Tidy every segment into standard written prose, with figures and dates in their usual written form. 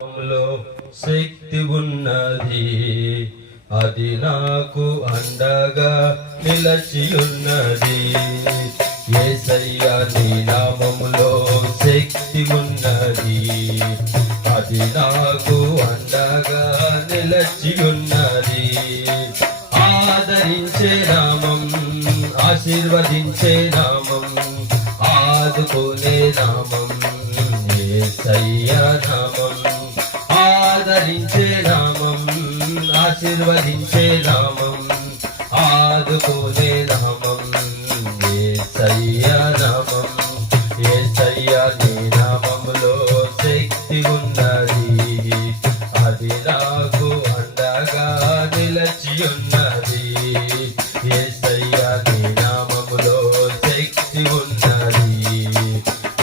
నామములో శక్తి ఉన్నది, అది నాకు అండగా నిలచి ఉన్నది. యేసయ్యా నీ నామములో శక్తి ఉన్నది, అది నాకు అండగా నిలచి ఉన్నది. ఆదరించే నామం, ఆశీర్వదించే నామం, ఆదుకునే నామం యేసయ్యా నామం. ఆదరించే నామం, ఆశీర్వదించే నామం, ఆదుకునే నామం యేసయ్యా నామం. యేసయ్యా నీ నామములో శక్తి ఉన్నది, అది నాకు అండగా నిలచి ఉన్నది. యేసయ్యా నీ నామములో శక్తి ఉన్నది,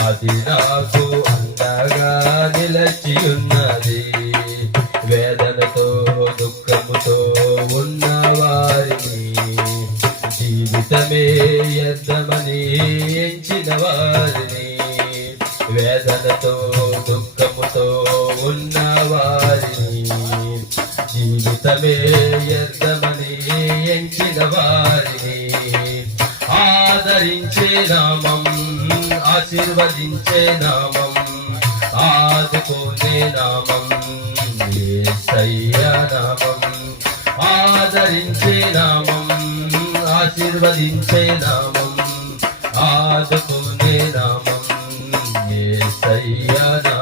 అది నాకు అండగా నిలచి ఉన్నది. వేదనతో దుఃఖముతో ఉన్న వారిని జీవితమే వ్యర్థమని ఎంచిన వారిని, వేదనతో దుఃఖముతో ఉన్న వారిని జీవితమే వ్యర్థమని ఎంచిన వారిని ఆదరించే నామం, ఆశీర్వదించే నామం, ఆదుకునే నామం యేసయ్యా నామం. ఆదరించే నామం, ఆశీర్వదించే నామం, ఆదుకునే నామం యేసయ్యా నామం.